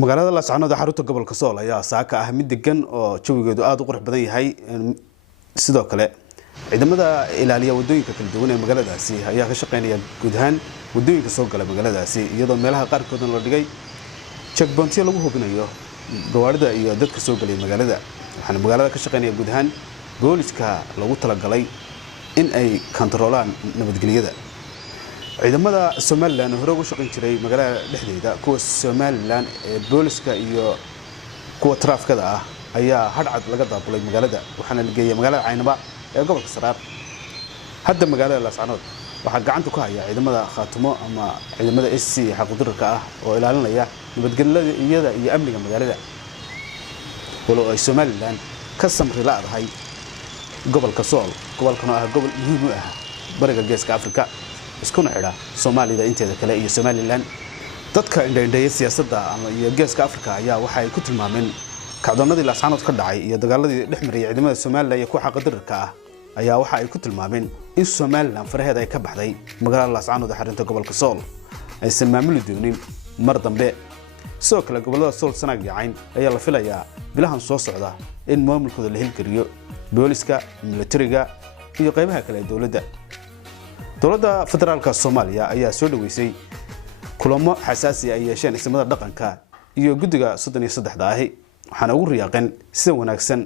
magaalada Laascaanood xarunta gobolka Sool ayaa saaka ah mid degan oo jawigeedu aad u qurux badan yahay sidoo kale ciidamada ilaaliya wadooyinka kala duwan ee magaaladaasi ayaa ka shaqeynaya guud ahaan wadooyinka soo gala magaaladaasi iyadoo meelaha qaar kood la dhigay checkpoints lagu hubinayo gawaarida iyo dadka soo galay magaalada waxaana magaalada ka shaqeynaya guud ahaan booliska lagu talagalay in ay kontrolaan nabadgelyada ciidamada Somaliland hore ugu shaqeyn jiray magaalada dhexdeeda kuwa Somaliland ee booliska iyo kuwa trafficada ah ayaa hadcad laga daabulay magaalada waxaana la geeyay magaalada Caynaba ee gobolka Saraar hadda magaalada Laascaanood waxa gacanta ku haya ciidamada Khaatumo ama ciidamada SC xaqdarka ah oo ilaalinaya nabadgelyada iyo amniga magaalada walo ay Somaliland ka samri laadahay gobolka Sool gobolkana ah gobol muhiim u ah bariga Geeska Afrika iskuna xidha Soomaalida inteeda kale iyo Somaliland dadka indhaynaya siyaasadda ama iyo Geeska Afrika ayaa waxa ay ku tilmaameen kacdoonadii Laascaanood ka dhacay iyo dagaaladii dhexmaray ciidamada Somaliland iyo ku xaqdarka ah ayaa waxa ay ku tilmaameen in Somaliland faraheeda ay ka baxday magaalada Laascaanood xarunta gobolka Sool ay maamuli doonin mar dambe soo kale gobolada Sool Sanaag iyo Cayn ayaa la filayaa bilahan soo socda in maamulkooda la hilgariyo booliska militariga iyo qaybaha kale ee dawladda federaalka Soomaaliya ayaa soo dhaweysay kulamo xasaasi ah ay yeesheen ismada dhaqanka iyo guddiga 33 ahi waxaana ugu riyaaqeen sida wanaagsan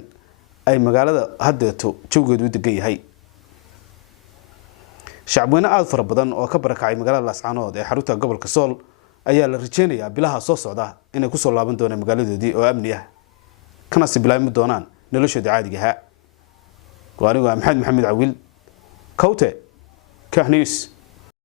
ay magaalada haddeeto jawgeedu degan yahay shacabweyne aad fara badan oo ka barakacay magaalada Laascaanood ee xarunta gobolka Sool ayaa la rajeynayaa bilaha soo socda inay ku soo laaban doonaan magaaladoodii oo amni ah kana si bilaabmi doonaan noloshooda caadiga ah waanigu Maxamed Cawiil Kawte كهنيس